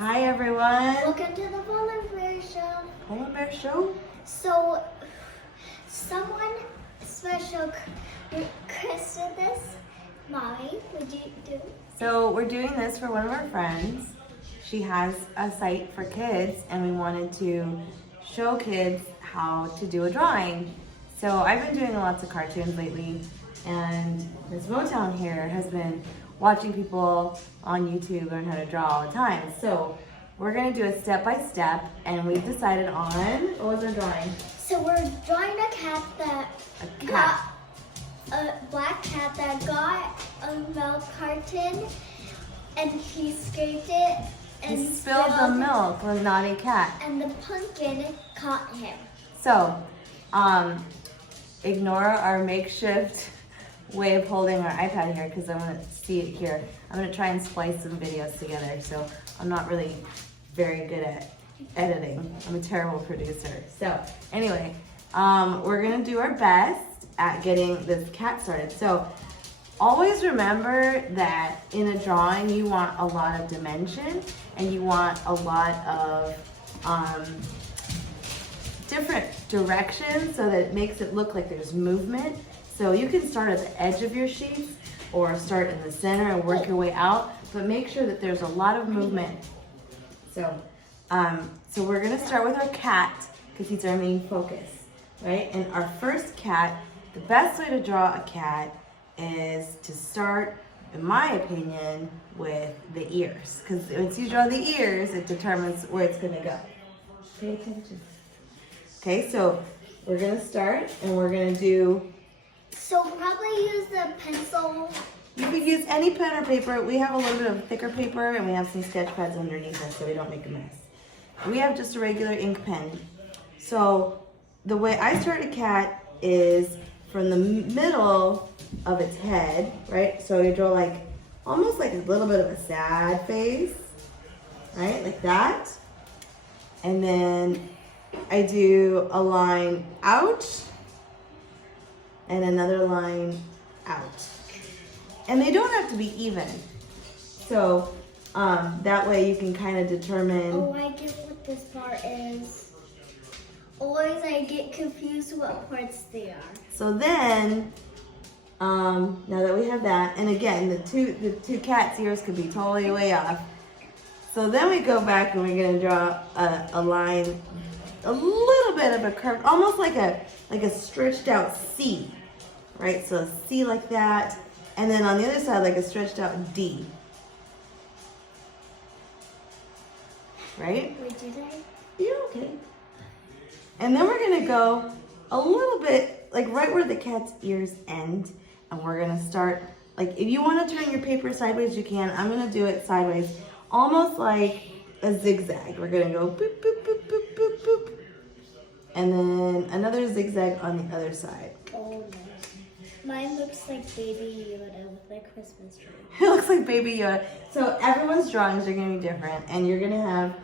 Hi everyone. Welcome to the Polar Bear Show. Polar Bear Show? So, someone special requested this. Mommy, would you do? So we're doing this for one of our friends. She has a site for kids and we wanted to show kids how to do a drawing. So I've been doing lots of cartoons lately and Miss Motown here has been watching people on YouTube learn how to draw all the time. So we're gonna do a step-by-step and we've decided on, what was our drawing? So we're drawing a cat that got a black cat that got a milk carton and he scraped it and He spilled the milk, was naughty cat. And the pumpkin caught him. So, ignore our makeshift way of holding our iPad here because I want to see it here. I'm going to try and splice some videos together, so I'm not really very good at editing. I'm a terrible producer. So, anyway, we're going to do our best at getting this cat started. So, always remember that in a drawing you want a lot of dimension and you want a lot of different directions so that it makes it look like there's movement. So you can start at the edge of your sheets or start in the center and work your way out, but make sure that there's a lot of movement. So, so we're gonna start with our cat because he's our main focus, right? And our first cat, the best way to draw a cat is to start, in my opinion, with the ears. Because once you draw the ears, it determines where it's gonna go. Pay attention. Okay, so we're gonna start and we're gonna do. So probably use the pencil. You could use any pen or paper. We have a little bit of thicker paper and we have some sketch pads underneath us so we don't make a mess. We have just a regular ink pen. So the way I start a cat is from the middle of its head, right? So you draw like, almost like a little bit of a sad face, right? Like that. And then I do a line out and another line out. And they don't have to be even. So that way you can kind of determine. Oh, I get what this part is. Always I get confused what parts they are. So then, now that we have that, and again, the two cats' ears could be totally way off. So then we go back and we're gonna draw a line, a little bit of a curve, almost like a stretched out C, right? So a C like that, and then on the other side like a stretched out D, right? Wait, did I? You're okay. And then we're gonna go a little bit, like right where the cat's ears end, and we're gonna start, like if you wanna turn your paper sideways, you can. I'm gonna do it sideways, almost like a zigzag. We're gonna go boop, boop, boop, boop, boop, boop. And then another zigzag on the other side. Oh no. Mine looks like Baby Yoda with a Christmas tree. It looks like Baby Yoda. So everyone's drawings are gonna be different, and you're gonna have,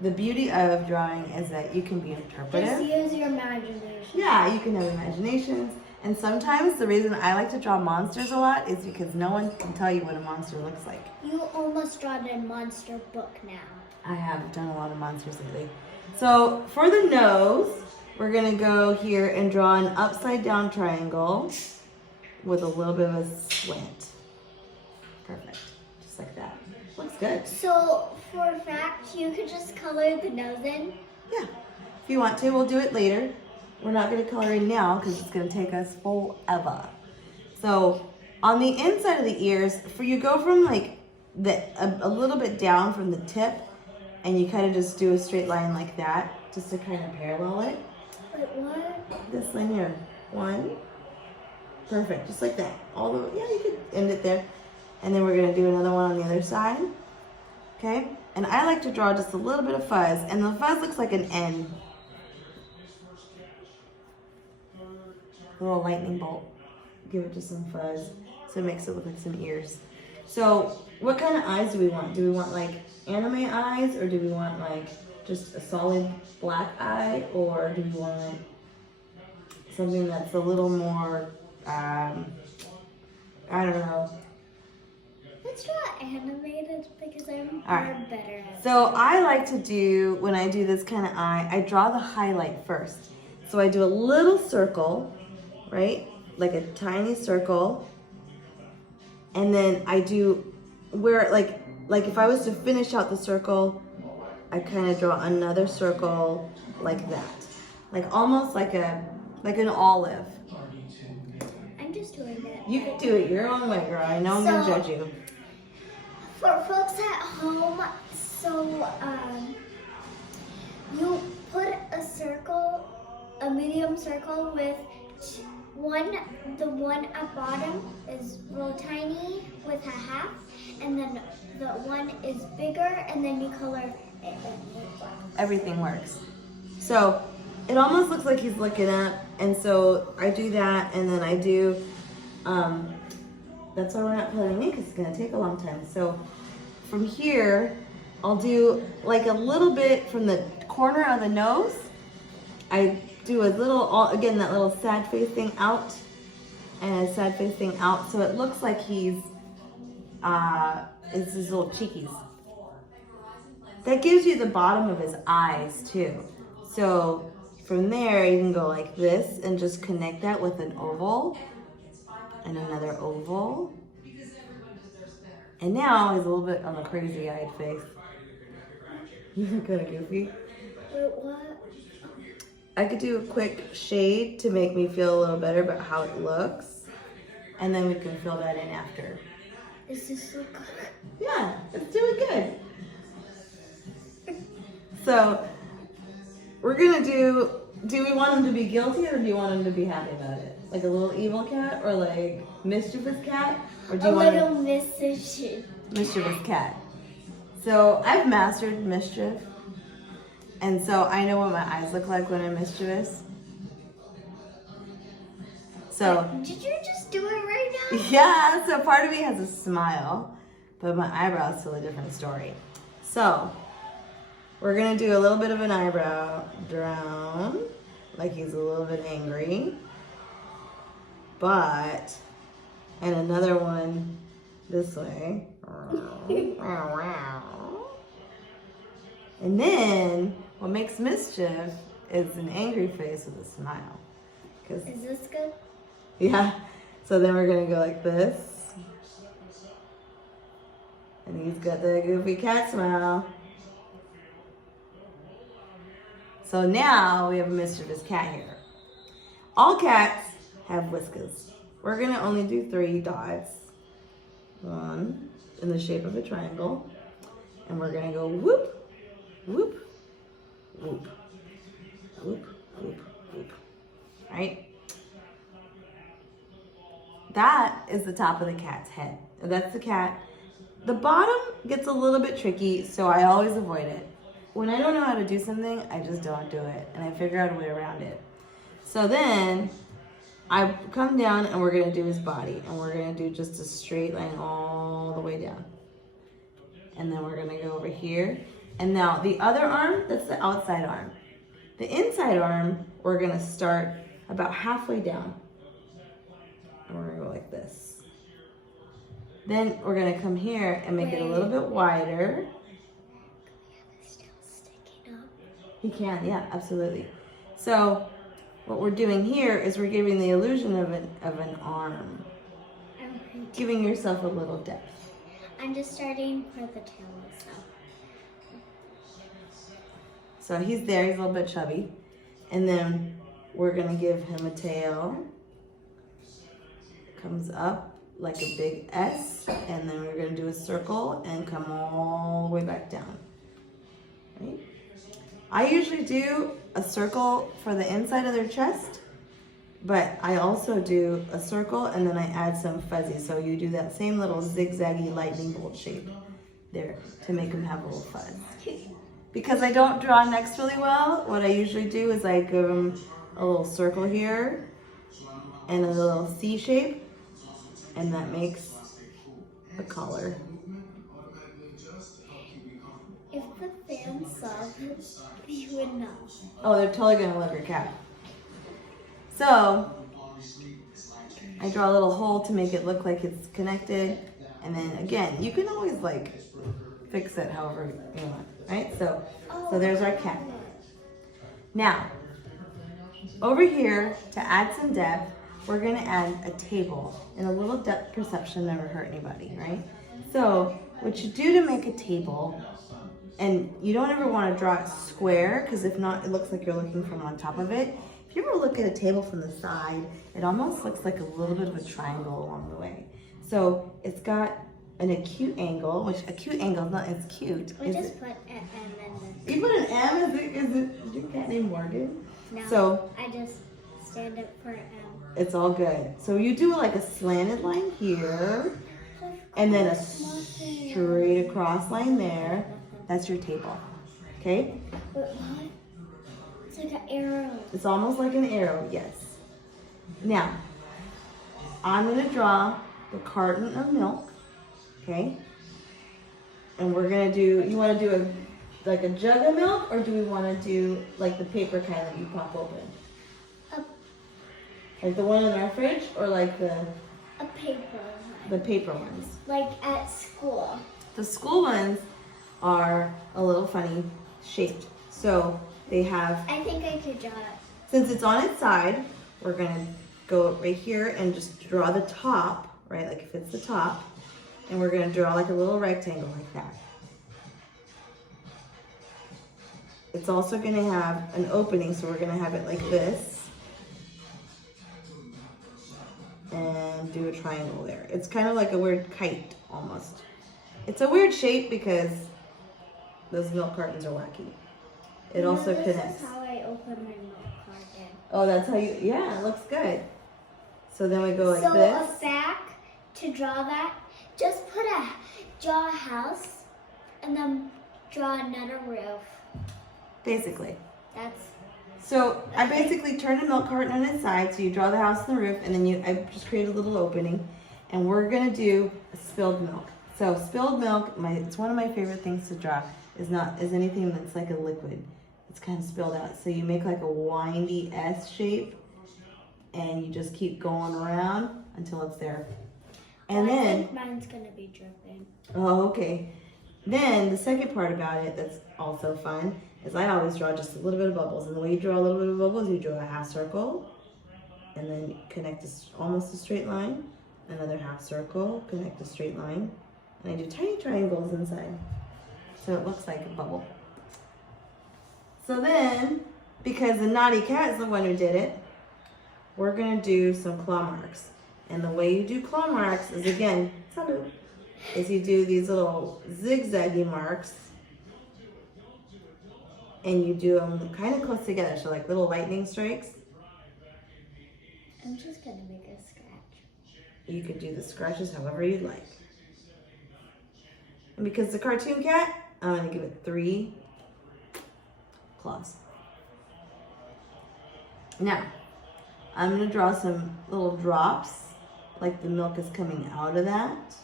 the beauty of drawing is that you can be interpretive. Just use your imagination. Yeah, you can have imaginations. And sometimes the reason I like to draw monsters a lot is because no one can tell you what a monster looks like. You almost drawn a monster book now. I have done a lot of monsters lately. So for the nose, we're gonna go here and draw an upside down triangle with a little bit of a slant. Perfect, just like that. Looks good. So for a fact, you could just color the nose in. Yeah, if you want to, we'll do it later. We're not gonna color in now because it's gonna take us forever. So on the inside of the ears, you go from like a little bit down from the tip, and you kind of just do a straight line like that, just to kind of parallel it. Wait, what? This line here, one, perfect, just like that. All the way, yeah, you could end it there. And then we're gonna do another one on the other side, okay? And I like to draw just a little bit of fuzz, and the fuzz looks like an N. A little lightning bolt. Give it just some fuzz, so it makes it look like some ears. So what kind of eyes do we want? Do we want like anime eyes, or do we want like just a solid black eye, or do we want something that's a little more, I don't know. Let's draw animated because I'm All right. You're better at So I like to do, when I do this kind of eye, I draw the highlight first. So I do a little circle, right? Like a tiny circle. And then I do where, like if I was to finish out the circle, I kind of draw another circle like that. Like almost like an olive. I'm just doing it. You can do it your own way, girl. I know I'm going to judge you. For folks at home, so you put a medium circle with the one at bottom is real tiny with a half, and then the one is bigger, and then you color it. Everything works. So it almost looks like he's looking up, and so I do that, and then I do, that's why we're not coloring in, because it's going to take a long time. So from here, I'll do like a little bit from the corner of the nose. I do a little, again, that little sad face thing out, and a sad face thing out, so it looks like he's, it's his little cheekies. That gives you the bottom of his eyes too. So from there, you can go like this and just connect that with an oval and another oval. And now he's a little bit on the crazy-eyed face. Kind of goofy. Wait, what? I could do a quick shade to make me feel a little better about how it looks. And then we can fill that in after. Is this so good? Yeah, it's doing good. So we're gonna do we want him to be guilty or do you want him to be happy about it? Like a little evil cat or like mischievous cat? Or do you want little mischievous cat? So I've mastered mischief. And so I know what my eyes look like when I'm mischievous. So Did you just do it right now? yeah, so part of me has a smile, but my eyebrows tell a different story. So we're gonna do a little bit of an eyebrow down, like he's a little bit angry. But, and another one this way. And then what makes mischief is an angry face with a smile. Is this good? Yeah. So then we're gonna go like this. And he's got the goofy cat smile. So now we have a mischievous cat here. All cats have whiskers. We're gonna only do 3 dots. One in the shape of a triangle. And we're gonna go whoop, whoop, whoop, whoop, whoop, whoop. Right? That is the top of the cat's head. That's the cat. The bottom gets a little bit tricky, so I always avoid it. When I don't know how to do something, I just don't do it, and I figure out a way around it. So then I come down and we're gonna do his body, and we're gonna do just a straight line all the way down. And then we're gonna go over here. And now the other arm, that's the outside arm. The inside arm, we're gonna start about halfway down. And we're gonna go like this. Then we're gonna come here and make it a little bit wider. Still sticking up. He can, yeah, absolutely. So what we're doing here is we're giving the illusion of an arm. Giving yourself a little depth. I'm just starting for the tail myself. So he's there, he's a little bit chubby. And then we're gonna give him a tail. Comes up like a big S, and then we're gonna do a circle and come all the way back down. Right? I usually do a circle for the inside of their chest, but I also do a circle and then I add some fuzzy. So you do that same little zigzaggy lightning bolt shape there to make them have a little fuzz. Because I don't draw necks really well, what I usually do is I give them a little circle here and a little C shape, and that makes a collar. If the fans saw this, they would know. Oh, they're totally gonna love your cat. So, I draw a little hole to make it look like it's connected. And then again, you can always like fix it however you want, right? So there's our cat. Now, over here, to add some depth, we're gonna add a table. And a little depth perception never hurt anybody, right? So, what you do to make a table, and you don't ever wanna draw it square, because if not, it looks like you're looking from on top of it. If you ever look at a table from the side, it almost looks like a little bit of a triangle along the way. So, it's got an acute angle, which acute angle is not as cute. We just put an M in this. You put an M? Is your cat named Morgan? No, So I just stand up for M. it's all good. So you do like a slanted line here, and then a straight across line there. That's your table, okay? But what? It's like an arrow. It's almost like an arrow, yes. Now, I'm gonna draw the carton of milk, okay? And we're gonna do, you wanna do like a jug of milk, or do we wanna do like the paper kind that you pop open? Like the one in our fridge, or like the paper one. The paper ones? Like at school. The school ones are a little funny shaped. So they have, I think I could draw it. since it's on its side, we're gonna go right here and just draw the top, right? Like if it's the top, and we're gonna draw like a little rectangle like that. It's also gonna have an opening, so we're gonna have it like this. And do a triangle there. It's kind of like a weird kite, almost. It's a weird shape because those milk cartons are wacky. It also connects. This is how I open my milk carton. Oh, that's how you, yeah, it looks good. So then we go like so this. So a back, to draw that, just draw a house, and then draw another roof. Basically. That's. So I basically turned a milk carton on its side, so you draw the house and the roof, and then I just create a little opening, and we're gonna do a spilled milk. So spilled milk, it's one of my favorite things to draw, is anything that's like a liquid. It's kind of spilled out. So you make like a windy S shape, and you just keep going around until it's there. And I then think mine's gonna be dripping. Oh, okay. Then the second part about it that's also fun is I always draw just a little bit of bubbles. And the way you draw a little bit of bubbles, you draw a half circle, and then connect almost a straight line. Another half circle, connect a straight line. And I do tiny triangles inside. So it looks like a bubble. So then, because the naughty cat is the one who did it, we're gonna do some claw marks. And the way you do claw marks is, again, is you do these little zigzaggy marks, and you do them kind of close together, so like little lightning strikes. I'm just gonna make a scratch. You could do the scratches however you'd like. And because the cartoon cat, I'm gonna give it 3 claws. Now, I'm gonna draw some little drops, like the milk is coming out of that.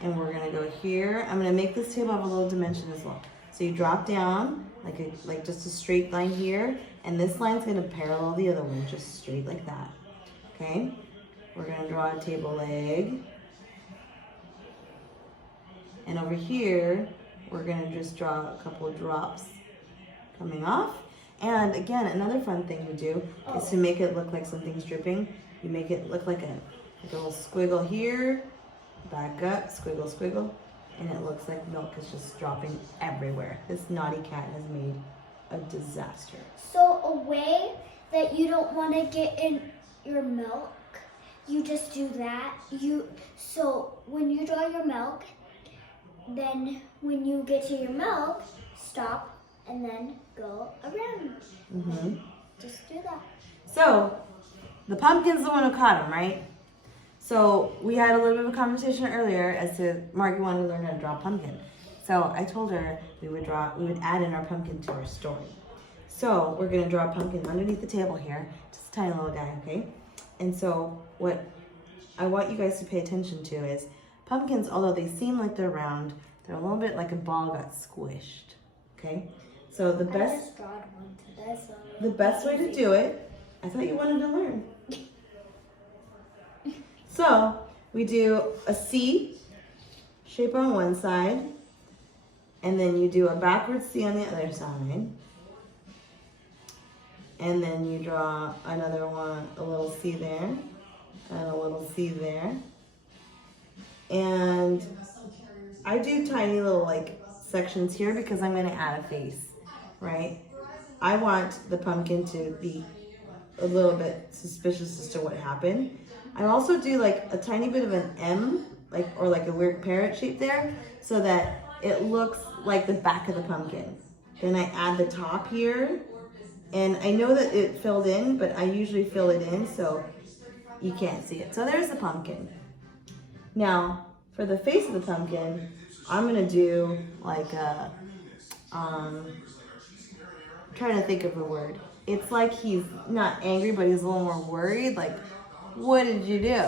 And we're gonna go here. I'm gonna make this table have a little dimension as well. So you drop down, like just a straight line here, and this line's gonna parallel the other one, just straight like that, okay? We're gonna draw a table leg. And over here, we're gonna just draw a couple of drops coming off. And again, another fun thing to do is to make it look like something's dripping. You make it look like a little squiggle here, back up, squiggle, squiggle, and it looks like milk is just dropping everywhere. This naughty cat has made a disaster. So a way that you don't want to get in your milk, you just do that. So when you draw your milk, then when you get to your milk, stop and then go around. Mm-hmm. Just do that. So the pumpkin's the one who caught him, right? So we had a little bit of a conversation earlier as to Margie wanted to learn how to draw a pumpkin. So I told her we would add in our pumpkin to our story. So we're gonna draw a pumpkin underneath the table here, just a tiny little guy, okay? And so what I want you guys to pay attention to is pumpkins, although they seem like they're round, they're a little bit like a ball got squished, okay? So the I best just drawed one today, so the best way to do it, I thought you wanted to learn. So we do a C shape on one side, and then you do a backward C on the other side, and then you draw another one, a little C there, and a little C there. And I do tiny little like sections here because I'm going to add a face, right? I want the pumpkin to be a little bit suspicious as to what happened. I also do like a tiny bit of an M, like, or like a weird parrot shape there, so that it looks like the back of the pumpkin. Then I add the top here, and I know that it filled in, but I usually fill it in so you can't see it. So there's the pumpkin. Now, for the face of the pumpkin, I'm gonna do like a, I'm trying to think of the word. It's like he's not angry, but he's a little more worried. Like, what did you do?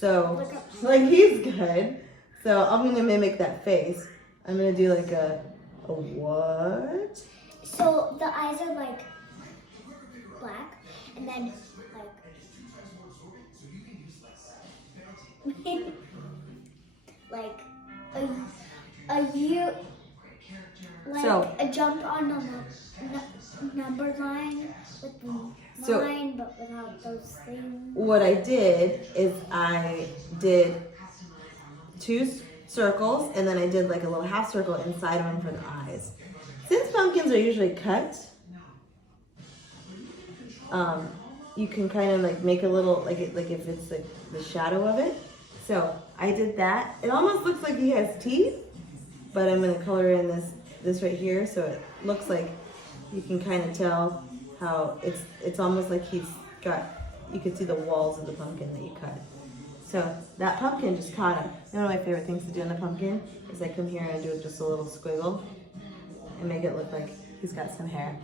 So, like he's good. So I'm gonna mimic that face. I'm gonna do like a what? So the eyes are like black, and then like a U, like So- a jump on the number line with the So- line, but without those things. What I did is I did two circles, and then I did like a little half circle inside one for the eyes. Since pumpkins are usually cut, you can kind of like make a little, like if it's like the shadow of it. So I did that. It almost looks like he has teeth, but I'm gonna color in this right here, so it looks like you can kind of tell how it's almost like he's got, you can see the walls of the pumpkin that you cut. So that pumpkin just caught him. One of my favorite things to do on the pumpkin is I come here and I do just a little squiggle and make it look like he's got some hair.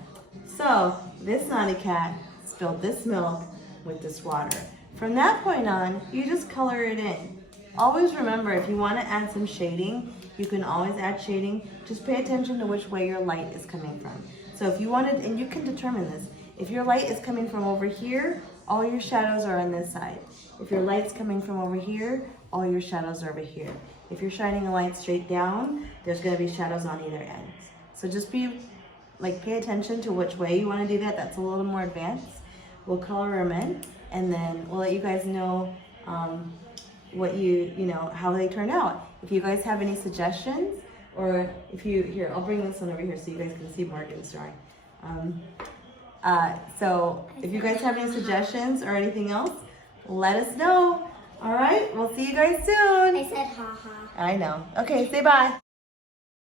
So this naughty cat spilled this milk with this water. From that point on, you just color it in. Always remember, if you want to add some shading, you can always add shading. Just pay attention to which way your light is coming from. So if you wanted, and you can determine this, if your light is coming from over here, all your shadows are on this side. If your light's coming from over here, all your shadows are over here. If you're shining a light straight down, there's going to be shadows on either end. So just pay attention to which way you want to do that. That's a little more advanced. We'll color them in, and then we'll let you guys know what how they turned out. If you guys have any suggestions, or here, I'll bring this one over here so you guys can see Morgan's drawing. So if you guys have any suggestions or anything else, let us know. All right, we'll see you guys soon. I said ha ha. I know. Okay, say bye.